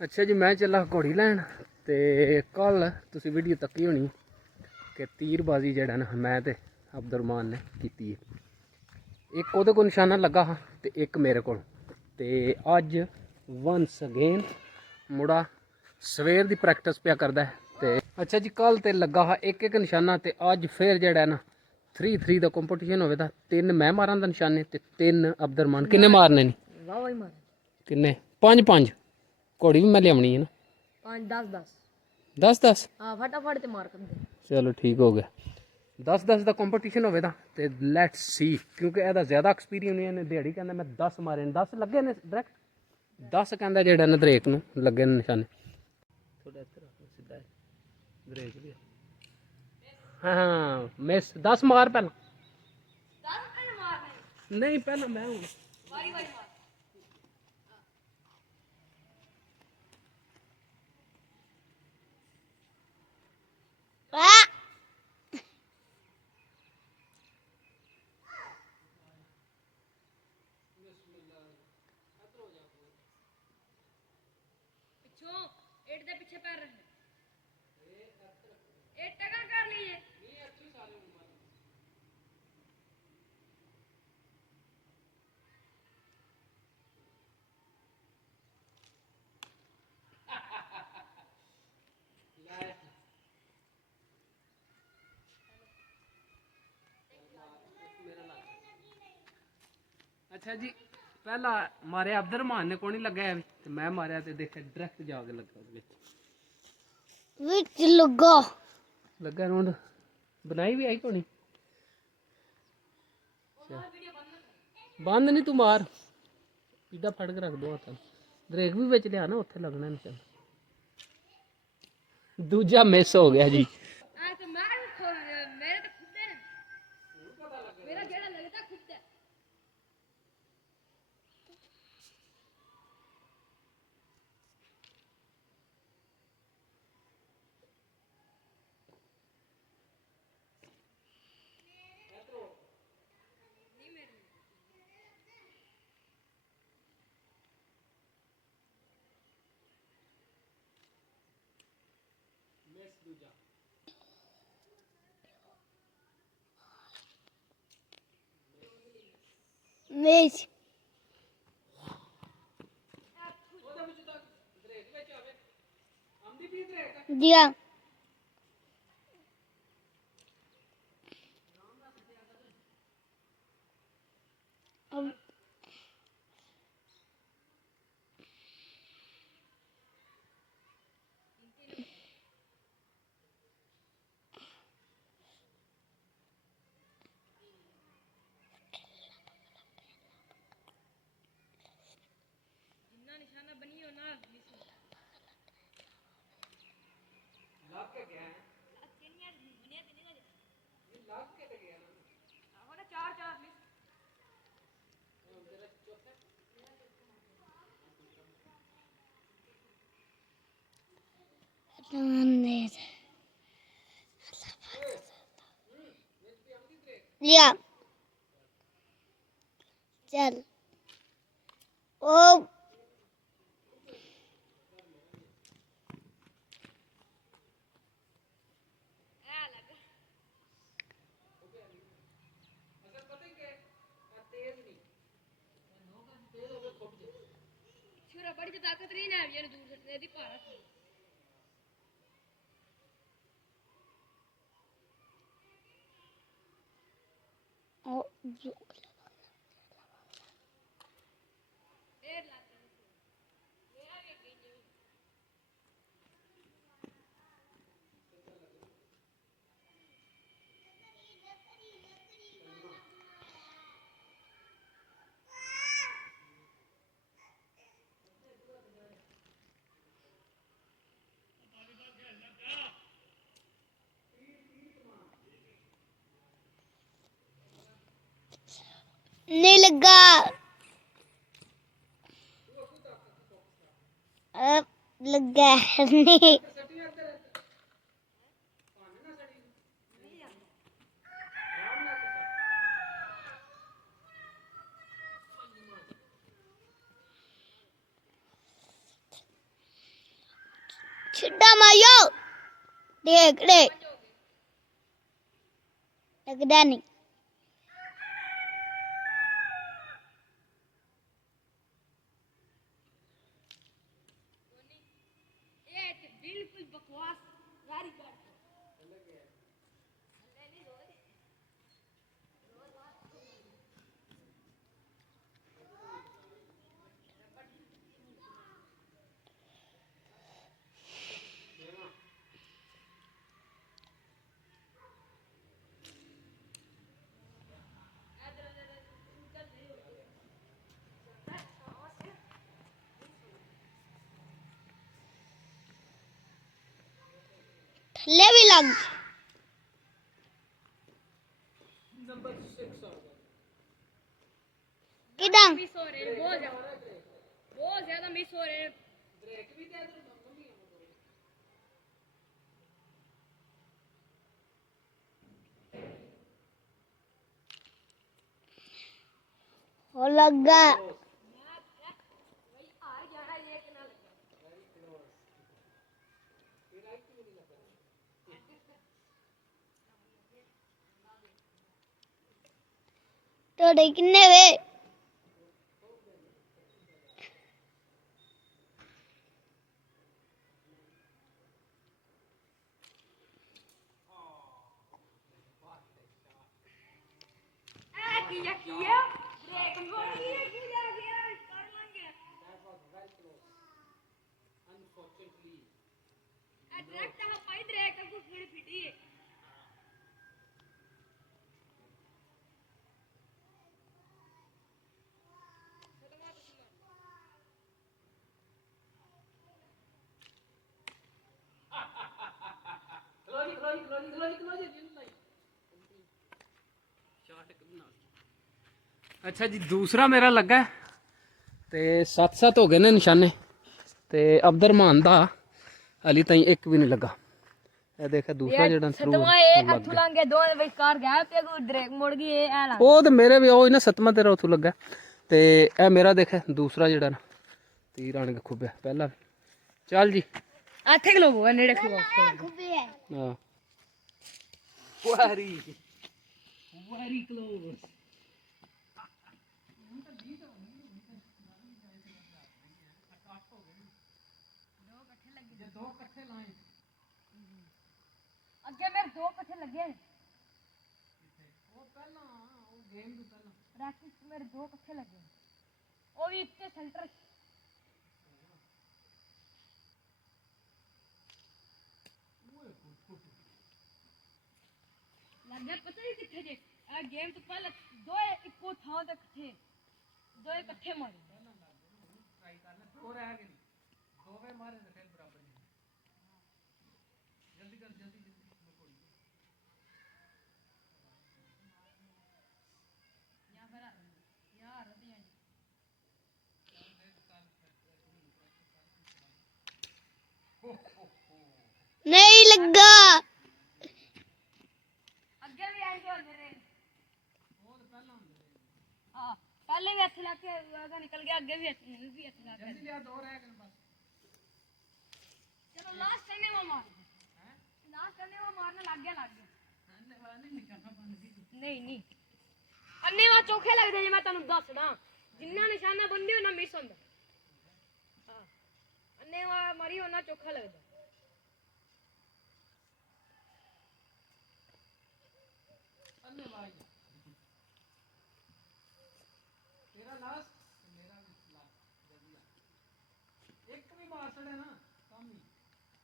ਅੱਛਾ ਜੀ, ਮੈਂ ਚੱਲਾ ਘੋੜੀ ਲੈਣ। ਤੇ ਕੱਲ ਤੁਸੀਂ ਵੀਡੀਓ ਤੱਕੀ ਹੋਣੀ ਕਿ ਤੀਰਬਾਜ਼ੀ ਜਿਹੜਾ ਨਾ ਮੈਂ ਤੇ ਅਬਦੁਰਮਾਨ ਨੇ ਕੀਤੀ ਹੈ। ਇੱਕ ਉਹਦੇ ਕੋਲ ਨਿਸ਼ਾਨਾ ਲੱਗਾ ਹਾਂ ਤੇ ਇੱਕ ਮੇਰੇ ਕੋਲ। ਤੇ ਅੱਜ ਵਨਸ ਅਗੇਨ ਮੁੜਾ ਸਵੇਰ ਦੀ ਪ੍ਰੈਕਟਿਸ ਪਿਆ ਕਰਦਾ ਹੈ। ਤੇ ਅੱਛਾ ਜੀ, ਕੱਲ ਤੇ ਲੱਗਾ ਹਾਂ ਇੱਕ ਨਿਸ਼ਾਨਾ ਤੇ ਅੱਜ ਫਿਰ ਜਿਹੜਾ ਨਾ 3-3 ਦਾ ਕੰਪੀਟੀਸ਼ਨ ਹੋਵੇ ਤਾਂ 3 ਮੈਂ ਮਾਰਾਂ ਦਾ ਨਿਸ਼ਾਨੇ ਤੇ 3 ਅਬਦੁਰਮਾਨ। ਕਿੰਨੇ ਮਾਰਨੇ ਨੇ? ਵਾਹ ਮਾਰ ਕਿੰਨੇ? 5-5 ਘੋੜੀ ਵੀ ਮੈਂ ਲਿਆਉਣੀ ਹੈ ਨਾ। 5-10 10-10 ਹਾਂ ਫਟਾਫਟ ਤੇ ਮਾਰ ਕਰਦੇ। ਚਲੋ ਠੀਕ ਹੋ ਗਿਆ। 10-10 ਦਾ ਕੰਪੀਟੀਸ਼ਨ ਹੋਵੇ ਤਾਂ ਤੇ ਲੈਟਸ ਸੀ, ਕਿਉਂਕਿ ਇਹਦਾ ਜ਼ਿਆਦਾ ਐਕਸਪੀਰੀਅੰਸ ਨਹੀਂ। ਇਹਨੇ ਦਿਹਾੜੀ ਕਹਿੰਦਾ ਮੈਂ 10 ਮਾਰੇ ਨੇ, 10 ਲੱਗੇ ਨੇ ਡਾਇਰੈਕਟ 10 ਕਹਿੰਦਾ ਜਿਹੜਾ ਨਾ ਦਰੇਕ ਨੂੰ ਲੱਗੇ ਨੇ ਨਿਸ਼ਾਨੇ। ਥੋੜਾ ਇੱਧਰ ਸਿੱਧਾ ਦਰੇਕ ਵੀ ਹਾਂ ਮਿਸ 10 ਮਾਰ ਪਹਿਲਾਂ। 10 ਪਹਿਲਾਂ ਮਾਰਨੇ ਨਹੀਂ ਪਹਿਲਾਂ ਮੈਂ ਹੁਣ ਵਾਰੀ ਵਾਰੀ ਮਾਰ। ਪਿੱਛੋਂ ਇੱਟ ਦੇ ਪਿੱਛੇ ਪੈਰ ਰੱਖਣੇ। ਇੱਟ ਟਕਾ ਕਰ ਲਈਏ। ਅੱਛਾ ਜੀ, ਪਹਿਲਾ ਮਾਰਿਆ ਅਬਦੁਰਮਾਨ ਨੇ, ਕੋਈ ਨਹੀਂ ਲੱਗਿਆ ਤੇ ਮੈਂ ਮਾਰਿਆ ਤੇ ਦੇਖਿਆ ਡਾਇਰੈਕਟ ਜਾ ਕੇ ਲੱਗਾ ਉਹਦੇ ਵਿੱਚ ਲੱਗਾ ਰੌਂਡ। ਬਣਾਈ ਵੀ ਆਈ ਕੋਣੀ ਬੰਦ ਨਹੀਂ, ਤੂੰ ਮਾਰ ਪੀਡਾ ਫੜ ਕੇ ਰੱਖ ਦੋ ਹੱਥਾਂ। ਦਰੇਕ ਵੀ ਵਿੱਚ ਲਿਆ ਨਾ, ਉੱਥੇ ਲੱਗਣਾ ਨਹੀਂ। ਦੂਜਾ ਮਿਸ ਹੋ ਗਿਆ ਜੀ। ਮੇਰੇ ਤਾਂ ਖੁੱਦੇ ਨੇ, ਮੇਰਾ ਜਿਹੜਾ ਲੱਗਦਾ ਖੁੱਦਾ। Mês. Diga. Diga. Chal. Oh. बड़ी ताकत नहीं है ये दूर से दी पारा ओ नहीं लगा। अब लगा नहीं। छिट्टा मारियो देख रे लगदा नहीं ये बिल्कुल बकवास गाड़ी कर थल्ले भी लग किधर मिस हो रहे हैं बहुत ज्यादा मिस हो रहे हैं हो लगा तो किन्ने वे किया ब्रेक मोड़ दिया किया गया कर मांगे डायरेक्ट हम पाई ब्रेक को फिर फिटी ਅੱਛਾ ਜੀ ਦੂਸਰਾ ਮੇਰਾ ਲੱਗਾ ਤੇ 7-7 ਹੋ ਗਏ ਨੇ ਨਿਸ਼ਾਨੇ ਤੇ ਅਬਦੁਰਮਾਨ ਦਾ ਹਲੀ ਤਾਈਂ ਇੱਕ ਵੀ ਨਹੀਂ ਲੱਗਾ ਇਹ ਦੇਖ ਦੂਸਰਾ ਜਿਹੜਾ ਥਰੂ ਸਤਵਾਂ ਇਹ ਅੱਥੂ ਲੰਗੇ ਦੋ ਵਿਚਕਾਰ ਗਿਆ ਤੇ ਕੋ ਬ੍ਰੇਕ ਮੁੜ ਗਈ ਇਹ ਐ ਲੱਗ ਉਹ ਤੇ ਮੇਰੇ ਵੀ ਉਹ ਹੀ ਨਾ 7ਵਾਂ ਤੇਰਾ ਉੱਥੋਂ ਲੱਗਾ ਤੇ ਇਹ ਮੇਰਾ ਦੇਖ ਦੂਸਰਾ ਜਿਹੜਾ ਨਾ ਤੀਰ ਆਣ ਕੇ ਖੁੱਬਿਆ ਪਹਿਲਾ ਵੀ ਚੱਲ ਜੀ ਆਥੇ ਕਿਲੋ ਹੋਇਆ ਨੇੜੇ ਖਲੋ खुबे है ਹਾਂ ਵਾਰੀ ਕਲੋਜ਼ ਅੱਗੇ ਮੇਰੇ ਦੋ ਇਕੱਠੇ ਲੱਗੇ ਨੇ ਉਹ ਪਹਿਲਾਂ ਉਹ ਗੇਮ ਤੋਂ ਪਹਿਲਾਂ ਪ੍ਰੈਕਟਿਸ ਮੇਰੇ ਦੋ ਇਕੱਠੇ ਲੱਗੇ ਉਹ ਵੀ ਇੱਥੇ ਸੈਂਟਰ ਲੱਗੇ ਪਤਾ ਨਹੀਂ ਕਿੱਥੇ ਜੇ ਆ ਗੇਮ ਤੋਂ ਪਹਿਲਾਂ ਦੋ ਇੱਕੋ ਥਾਂ ਤੇ ਇਕੱਠੇ ਦੋ ਇਕੱਠੇ ਮਾਰੇ ਟਰਾਈ ਕਰ ਲੈ ਦੋ ਰਹਿ ਗਏ ਦੋਵੇਂ ਮਾਰੇ ਤੇ ਫਿਰ ਬਰਾਬਰ ਜਲਦੀ ਕਰ ਜਲਦੀ नहीं लगा ਅੱਗੇ ਵੀ ਐਂ ਹੁੰਦੇ ਰਹੇ ਹਾਂ ਪਹਿਲੇ ਵੀ ਹੱਥ ਲਾ ਕੇ ਉਹਦਾ ਨਿਕਲ ਗਿਆ ਅੱਗੇ ਵੀ ਮੈਨੂੰ ਵੀ ਹੱਥ ਲਾ ਕੇ ਜਲਦੀ ਲਿਆ ਦੋ ਰਹਿ ਗਏ ਬਸ ਚਲੋ ਲਾਸਟ ਕਰਨੇ ਵਾ ਮਾਰ ਲਾਸਟ ਕਰਨੇ ਵਾ ਮਾਰਨਾ ਲੱਗ ਗਿਆ ਨਹੀਂ ਨਹੀਂ ਅੰਨੇ ਵਾ ਚੋਖੇ ਲੱਗਦੇ ਜੇ ਮੈਂ ਤੁਹਾਨੂੰ ਦੱਸਦਾ ਜਿੰਨਾ ਨਿਸ਼ਾਨਾ ਬੰਦੇ ਉਹਨਾਂ ਮਿਸ ਹੁੰਦਾ ਹਾਂ ਅੰਨੇ ਵਾ ਮਾਰੀ ਉਹਨਾਂ ਚੋਖਾ ਲੱਗਦਾ तेरा लास्ट मेरा भी लास्ट जल्दी ला एक भी मार सड़े ना कम ही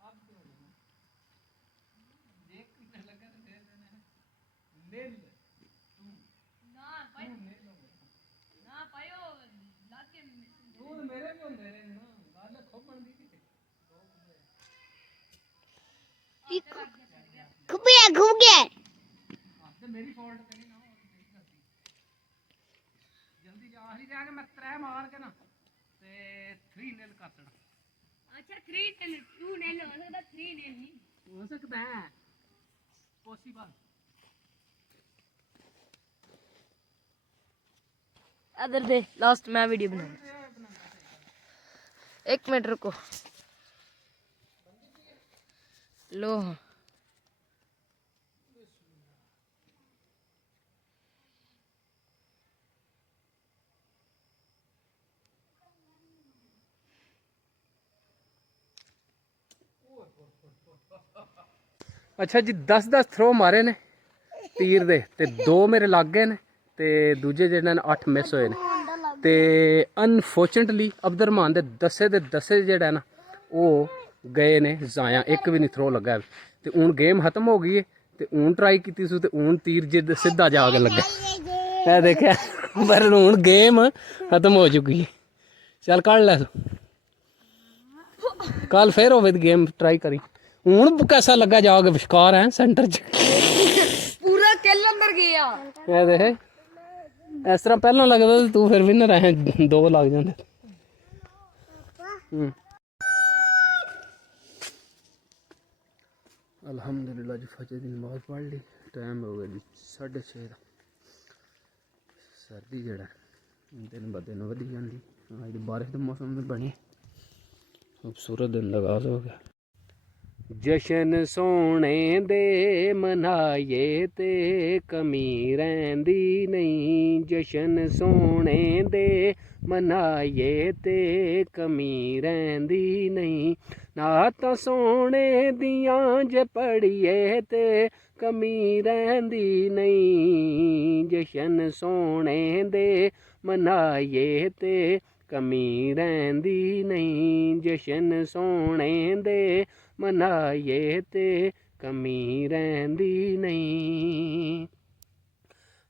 अब क्यों लेना देख कितने लगा तो दे देना नील तू ਨਾ ਭਾਈ नील ਨਾ ਭਾਈਓ ਲਾਗੇ तू तो मेरे भी होंगे रे ना गल खूब बनदी किते खुबे है खुब गया ते मेरी फॉल्ट ते नहीं ना जल्दी जा आखिरी रह गए मैं 3 मार के ना ते 3 नील कर देना ਅੱਛਾ 3 ਤੇ 2 ਨੇ ਹੋ ਸਕਦਾ 3 ਨੇ ਨਹੀਂ हो सकता है पॉसिबल अदर दे लास्ट मैं वीडियो बना 1 मिनट रुको लो ਅੱਛਾ ਜੀ 10-10 ਥਰੋ ਮਾਰੇ ਨੇ ਤੀਰ ਦੇ ਤੇ 2 ਮੇਰੇ ਲੱਗ ਗਏ ਨੇ ਤੇ ਦੂਜੇ ਜਿਹੜੇ ਨੇ 8 ਮਿਸ ਹੋਏ ਨੇ ਤੇ ਅਨਫੋਰਚੂਨਟਲੀ ਅਬਦੁਰਰਹਿਮਾਨ ਦੇ 10 ਦੇ 10 ਜਿਹੜਾ ਨਾ ਉਹ ਗਏ ਨੇ ਜ਼ਾਇਆ, ਇੱਕ ਵੀ ਨਹੀਂ ਥਰੋ ਲੱਗਾ ਹੈ। ਤੇ ਹੁਣ ਗੇਮ ਖਤਮ ਹੋ ਗਈ ਹੈ ਤੇ ਹੁਣ ਟਰਾਈ ਕੀਤੀ ਸੀ ਤੇ ਹੁਣ ਤੀਰ ਜਿੱਦ ਸਿੱਧਾ ਜਾ ਕੇ ਲੱਗਾ। ਇਹ ਦੇਖਿਆ ਪਰ ਹੁਣ ਗੇਮ ਖਤਮ ਹੋ ਚੁੱਕੀ ਹੈ। ਚੱਲ ਕੱਢ ਲੈ ਕੱਲ ਫੇਰ ਹੋਵੇ ਗੇਮ ਟਰਾਈ ਕਰੀ। ਹੁਣ कैसा लगा जाओगे विशकार है सेंटर च पूरा किल अंदर गया ਇਹ ਦੇਖ ਇਸ ਤਰ੍ਹਾਂ ਪਹਿਲਾਂ ਲੱਗਦਾ ਸੀ ਤੂੰ ਫਿਰ ਵਿਨਰ ਹੈ 2 ਲੱਗ ਜਾਂਦੇ। ਅਲਹਮਦੁਲਿਲਾ ਜੀ ਫਜਰ ਦੀ ਨਮਾਜ਼ ਪੜ੍ਹ ਲਈ। ਟਾਈਮ ਹੋ ਗਿਆ ਜੀ 6:30 ਦਾ। ਸਰਦੀ ਜਿਹੜਾ ਦਿਨ ਬ ਦਿਨ ਵਧੀ ਜਾਂਦੀ। ਅੱਜ ਬਾਰਿਸ਼ ਦਾ ਮੌਸਮ ਵੀ ਬਣੇ ਖੂਬਸੂਰਤ ਦਿਨ ਦਾ ਆਗਾਜ਼ ਹੋ ਗਿਆ। ਜਸ਼ਨ ਸੋਹਣੇ ਦੇ ਮਨਾਈਏ ਤੇ ਕਮੀ ਰਹਿੰਦੀ ਨਹੀਂ। ਜਸ਼ਨ ਸੋਹਣੇ ਦੇ ਮਨਾਈਏ ਤੇ ਕਮੀ ਰਹਿੰਦੀ ਨਹੀਂ। ਨਾਤਾਂ ਸੋਹਣੇ ਦੀਆਂ ਜੇ ਪੜ੍ਹੀਏ ਤੇ ਕਮੀ ਰਹਿੰਦੀ ਨਹੀਂ। ਜਸ਼ਨ ਸੋਹਣੇ ਦੇ ਮਨਾਈਏ ਤੇ ਕਮੀ ਰਹਿੰਦੀ ਨਹੀਂ। ਜਸ਼ਨ ਸੋਹਣੇ ਦੇ ਮਨਾਈਏ ਤੇ ਕਮੀ ਰਹਿੰਦੀ ਨਹੀਂ।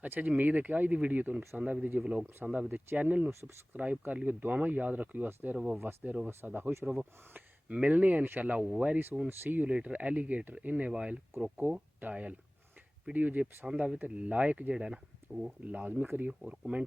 ਅੱਛਾ ਜੀ ਉਮੀਦ ਹੈ ਕਿ ਅੱਜ ਦੀ ਵੀਡੀਓ ਤੁਹਾਨੂੰ ਪਸੰਦ ਆਵੇ। ਜੇ ਵਲੌਗ ਪਸੰਦ ਆਵੇ ਤਾਂ ਚੈਨਲ ਨੂੰ ਸਬਸਕ੍ਰਾਈਬ ਕਰ ਲਿਓ। ਦੁਆਵਾਂ ਯਾਦ ਰੱਖਿਓ। ਹੱਸਦੇ ਰਹੋ, ਵਸਦੇ ਰਹੋ, ਸਦਾ ਖੁਸ਼ ਰਹੋ। ਮਿਲਨੇ ਆ ਇਨਸ਼ਾਅੱਲਾ very soon. See you later. Alligator in a while crocodile. Video ਜੇ ਪਸੰਦ ਆਵੇ ਤਾਂ ਲਾਈਕ ਜਿਹੜਾ ਨਾ ਉਹ ਲਾਜ਼ਮੀ ਕਰਿਓ ਔਰ ਕਮੈਂਟ